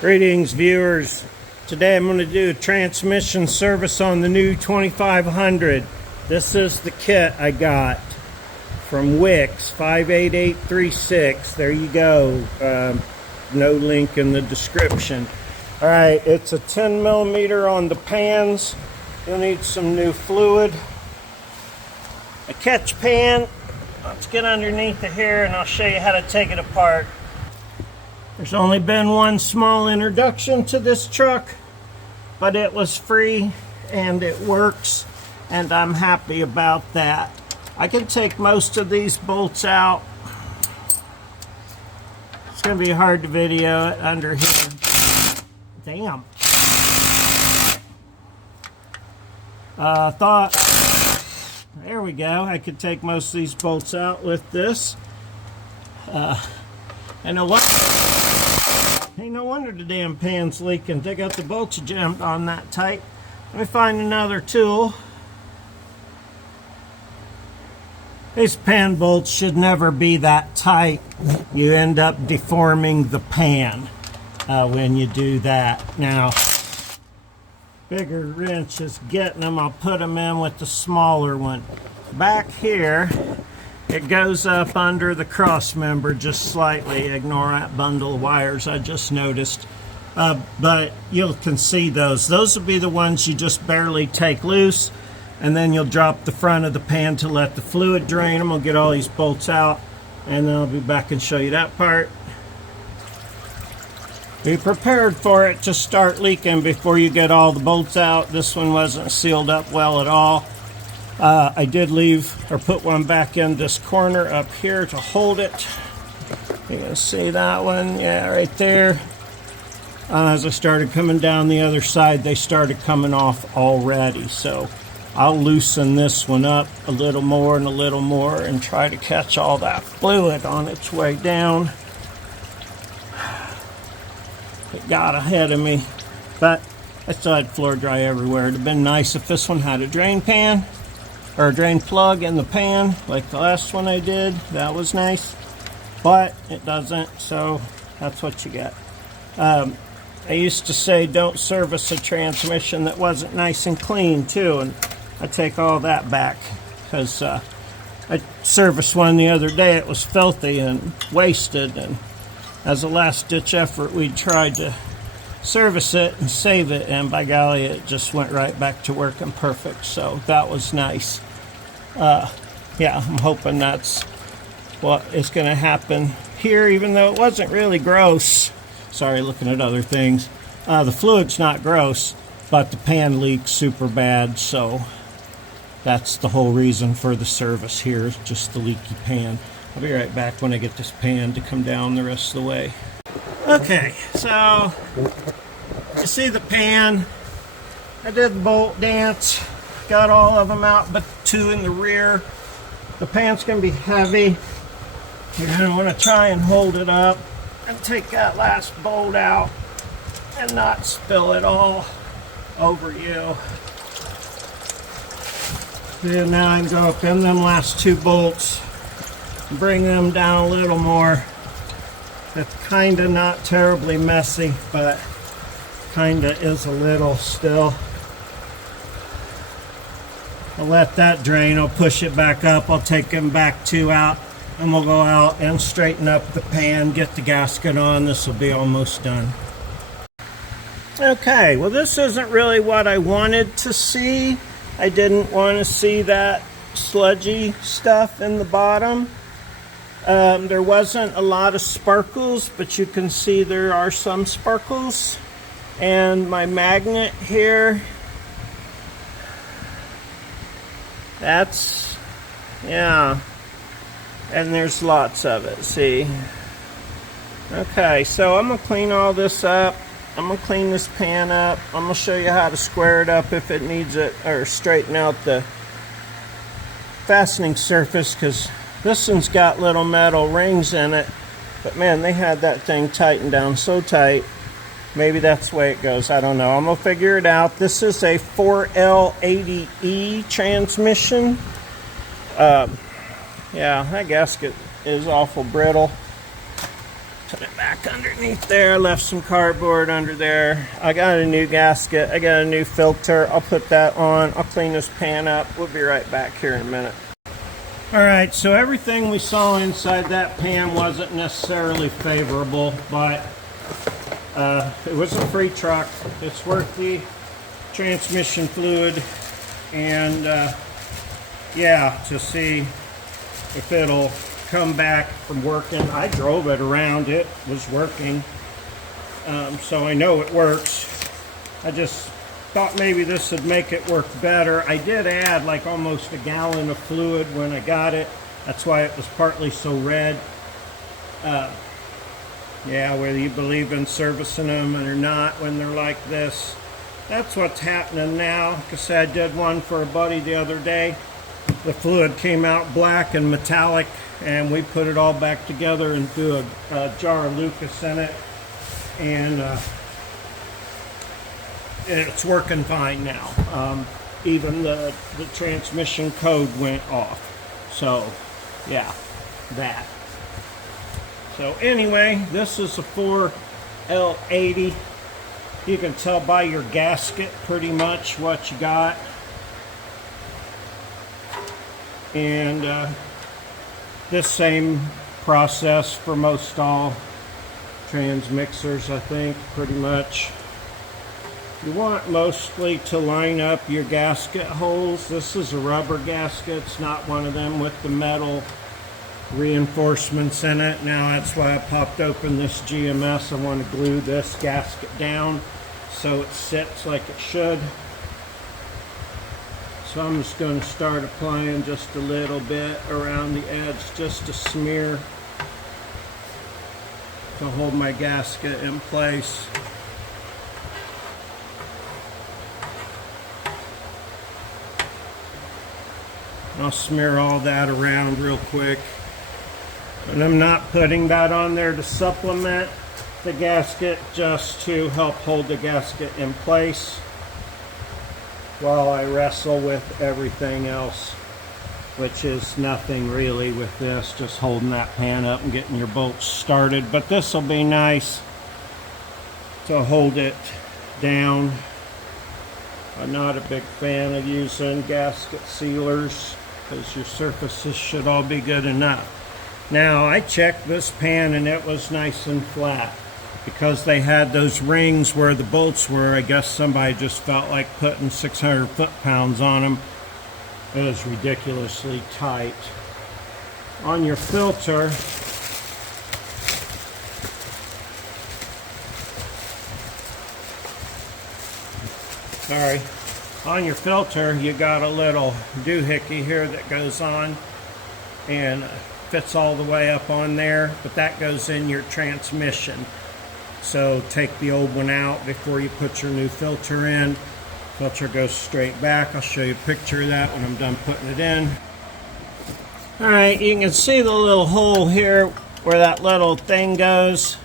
Greetings, viewers. Today I'm going to do a transmission service on the new 2500. This is the kit I got from Wix, 58836. There you go. No link in the description. Alright, it's a 10 millimeter on the pans. You'll need some new fluid. A catch pan. Let's get underneath it here and I'll show you how to take it apart. There's only been one small introduction to this truck, but it was free and it works, and I'm happy about that. I can take most of these bolts out. It's going to be hard to video it under here. Damn. There we go. I could take most of these bolts out with this. And no wonder the damn pan's leaking. They got the bolts jammed on that tight. Let me find another tool. These pan bolts should never be that tight. You end up deforming the pan when you do that. Now, bigger wrench is getting them. I'll put them in with the smaller one. Back here, it goes up under the cross member just slightly. Ignore that bundle of wires I just noticed. But you can see those. Those will be the ones you just barely take loose, and then you'll drop the front of the pan to let the fluid drain. I'm going to get all these bolts out, and then I'll be back and show you that part. Be prepared for it to start leaking before you get all the bolts out. This one wasn't sealed up well at all. I did leave or put one back in this corner up here to hold it. You can see that one, yeah, right there. As I started coming down the other side, they started coming off already. So I'll loosen this one up a little more and try to catch all that fluid on its way down. It got ahead of me, but I still had floor dry everywhere. It'd have been nice if this one had a drain pan or a drain plug in the pan like the last one I did. That was nice, but it doesn't, so that's what you get. I used to say don't service a transmission that wasn't nice and clean too, and I take all that back, because I serviced one the other day. It was filthy and wasted, and as a last-ditch effort we tried to service it and save it, and by golly, it just went right back to working perfect. So that was nice. Yeah, I'm hoping that's what is going to happen here, even though it wasn't really gross. Sorry, looking at other things. The fluid's not gross, but the pan leaks super bad, so that's the whole reason for the service here, is just the leaky pan. I'll be right back when I get this pan to come down the rest of the way. Okay, so you see the pan. I did the bolt dance, got all of them out but two in the rear. The pan's going to be heavy. You're going to want to try and hold it up and take that last bolt out and not spill it all over you. And now I can go up in them last two bolts, bring them down a little more. It's kind of not terribly messy, but kind of is a little still. I'll let that drain. I'll push it back up. I'll take them back two out, and we'll go out and straighten up the pan, get the gasket on. This will be almost done. Okay, well, this isn't really what I wanted to see. I didn't want to see that sludgy stuff in the bottom. There wasn't a lot of sparkles, but you can see there are some sparkles. And my magnet here, that's, yeah, and there's lots of it, see? Okay, so I'm going to clean all this up. I'm going to clean this pan up. I'm going to show you how to square it up if it needs it, or straighten out the fastening surface, because this one's got little metal rings in it, but man, they had that thing tightened down so tight. Maybe that's the way it goes. I don't know. I'm going to figure it out. This is a 4L80E transmission. Yeah, that gasket is awful brittle. Put it back underneath there. Left some cardboard under there. I got a new gasket. I got a new filter. I'll put that on. I'll clean this pan up. We'll be right back here in a minute. Alright, so everything we saw inside that pan wasn't necessarily favorable, but it was a free truck. It's worth the transmission fluid, and yeah, to see if it'll come back from working. I drove it around, it was working, so I know it works. I just thought maybe this would make it work better. I did add like almost a gallon of fluid when I got it. That's why it was partly so red. Yeah, whether you believe in servicing them or not when they're like this, that's what's happening now. Like I said, I did one for a buddy the other day. The fluid came out black and metallic, and we put it all back together and threw a jar of Lucas in it, and it's working fine now. Even the transmission code went off. So yeah, that. So anyway, this is a 4L80. You can tell by your gasket pretty much what you got. And this same process for most all transmixers, I think, pretty much. You want mostly to line up your gasket holes. This is a rubber gasket. It's not one of them with the metal reinforcements in it. Now that's why I popped open this GMS. I want to glue this gasket down so it sits like it should. So I'm just going to start applying just a little bit around the edge, just to smear, to hold my gasket in place. I'll smear all that around real quick. And I'm not putting that on there to supplement the gasket, just to help hold the gasket in place while I wrestle with everything else, which is nothing really with this, just holding that pan up and getting your bolts started. But this will be nice to hold it down. I'm not a big fan of using gasket sealers because your surfaces should all be good enough. Now, I checked this pan and it was nice and flat. Because they had those rings where the bolts were, I guess somebody just felt like putting 600 foot-pounds on them. It was ridiculously tight. On your filter, on your filter, you got a little doohickey here that goes on and fits all the way up on there, but that goes in your transmission. So take the old one out before you put your new filter in. Filter goes straight back. I'll show you a picture of that when I'm done putting it in. Alright, you can see the little hole here where that little thing goes.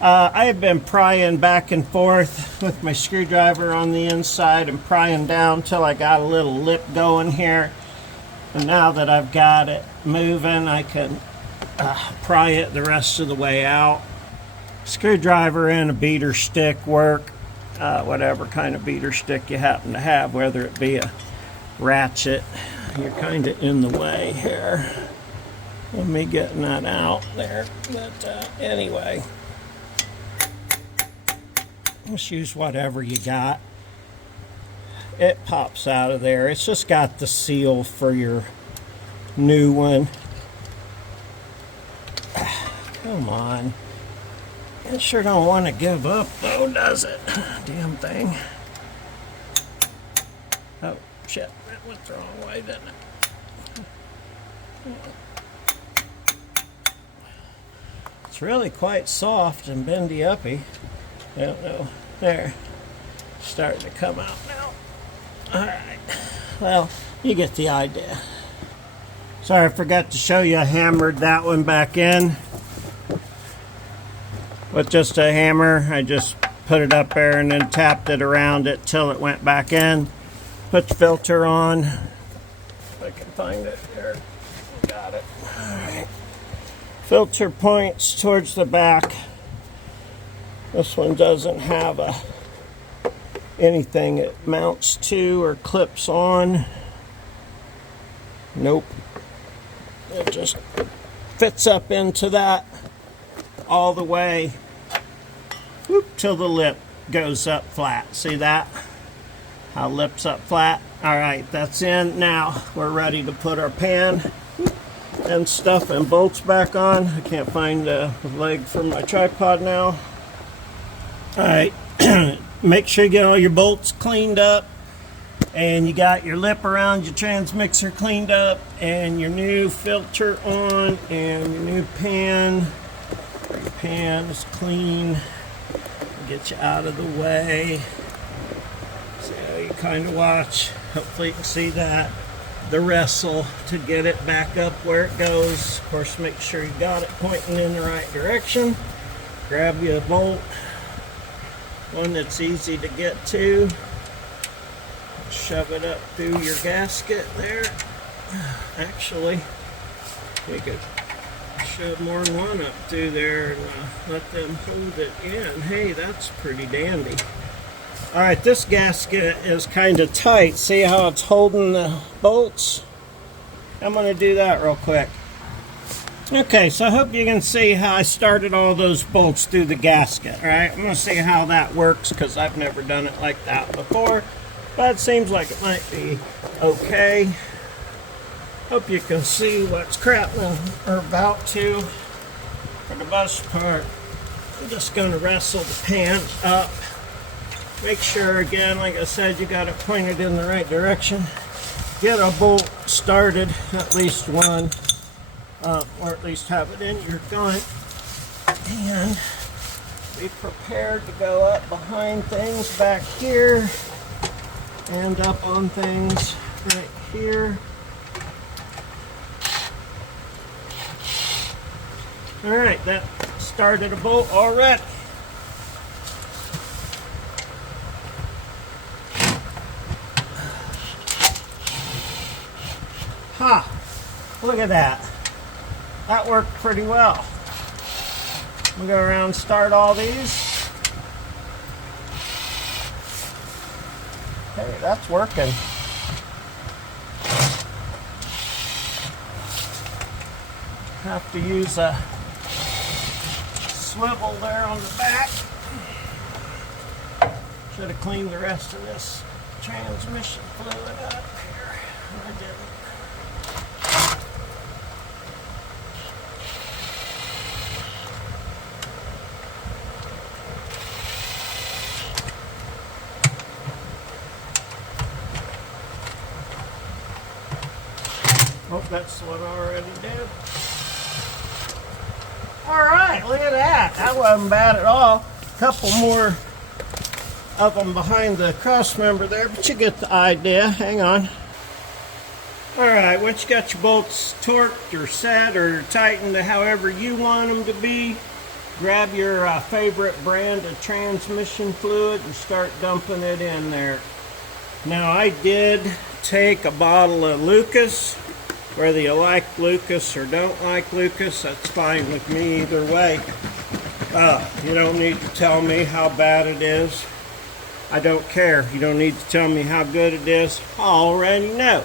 I have been prying back and forth with my screwdriver on the inside and prying down till I got a little lip going here. And now that I've got it moving, I can pry it the rest of the way out. Screwdriver and a beater stick work, whatever kind of beater stick you happen to have, whether it be a ratchet. You're kind of in the way here. Let me getting that out there. But anyway, just use whatever you got. It pops out of there. It's just got the seal for your new one. Come on. It sure don't want to give up though, does it? Damn thing. Oh, shit. That went the wrong way, didn't it? It's really quite soft and bendy-uppy. I don't know. There. Starting to come out now. Alright. Well, you get the idea. Sorry, I forgot to show you. I hammered that one back in with just a hammer. I just put it up there and then tapped it around it till it went back in. Put the filter on. If I can find it here. Got it. Alright. Filter points towards the back. This one doesn't have anything it mounts to or clips on. Nope. It just fits up into that all the way, whoop, till the lip goes up flat. See that? How lip's up flat? All right, that's in. Now we're ready to put our pan and stuff and bolts back on. I can't find the leg for my tripod now. All right, make sure you get all your bolts cleaned up, and you got your lip around your transmixer cleaned up, and your new filter on, and your new pan. Your pan is clean. Get you out of the way. So you kind of watch. Hopefully you can see that. The wrestle to get it back up where it goes. Of course, make sure you got it pointing in the right direction. Grab you a bolt, one that's easy to get to. Shove it up through your gasket there. Actually, you could shove more than one up through there and let them hold it in. Hey, that's pretty dandy. All right, this gasket is kind of tight. See how it's holding the bolts? I'm going to do that real quick. Okay, so I hope you can see how I started all those bolts through the gasket. All right, I'm going to see how that works because I've never done it like that before. But it seems like it might be okay. Hope you can see what's crapping or about to. For the most part, I'm just going to wrestle the pan up. Make sure, again, like I said, you got it pointed in the right direction. Get a bolt started, at least one, or at least have it in your gun. And be prepared to go up behind things back here and up on things right here. All right, that started a bolt already. Ha! Look at that. That worked pretty well. We'll go around and start all these. Hey, that's working. Have to use a swivel there on the back. Should have cleaned the rest of this transmission fluid up here. I didn't. Hope that's what I already did. Alright, look at that. That wasn't bad at all. A couple more of them behind the cross member there, but you get the idea. Hang on. Alright, once you got your bolts torqued or set or tightened to however you want them to be, grab your favorite brand of transmission fluid and start dumping it in there. Now, I did take a bottle of Lucas. Whether you like Lucas or don't like Lucas, that's fine with me either way. You don't need to tell me how bad it is. I don't care. You don't need to tell me how good it is. I already know.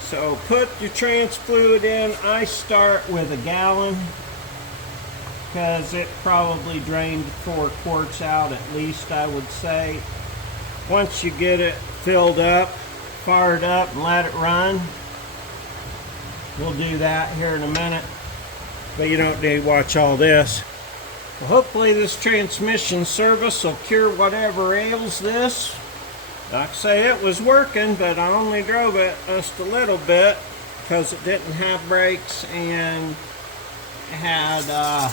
So put your trans fluid in. I start with a gallon because it probably drained 4 quarts out at least, I would say. Once you get it filled up, fired up, and let it run. We'll do that here in a minute, but you don't need to watch all this. Well, hopefully this transmission service will cure whatever ails this. Like I say, it was working, but I only drove it just a little bit because it didn't have brakes and it had the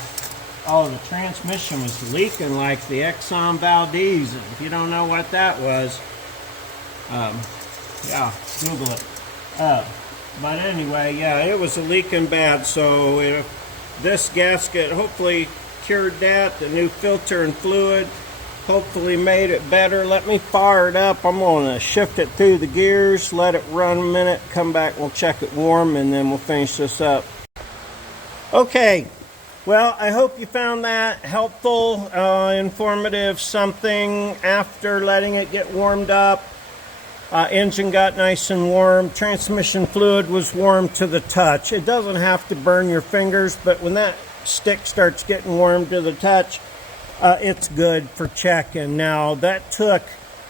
transmission was leaking like the Exxon Valdez. And if you don't know what that was, yeah, Google it. But anyway, yeah, it was leaking bad. So if this gasket hopefully cured that, the new filter and fluid hopefully made it better. Let me fire it up. I'm going to shift it through the gears, let it run a minute, come back, we'll check it warm, and then we'll finish this up. Okay, well, I hope you found that helpful, informative, something after letting it get warmed up. Engine got nice and warm. Transmission fluid was warm to the touch. It doesn't have to burn your fingers, but when that stick starts getting warm to the touch, it's good for checking. Now,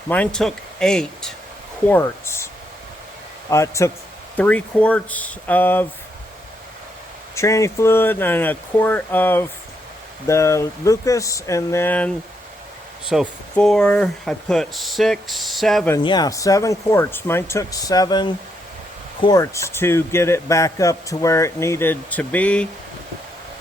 mine took 8 quarts. It took 3 quarts of tranny fluid and a quart of the Lucas, and then so 4, I put 6, 7, yeah, 7 quarts. Mine took 7 quarts to get it back up to where it needed to be.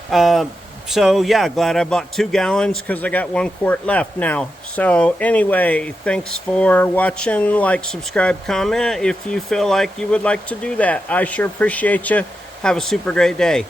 So yeah, glad I bought 2 gallons because I got 1 quart left now. So anyway, thanks for watching. Like, subscribe, comment if you feel like you would like to do that. I sure appreciate you. Have a super great day.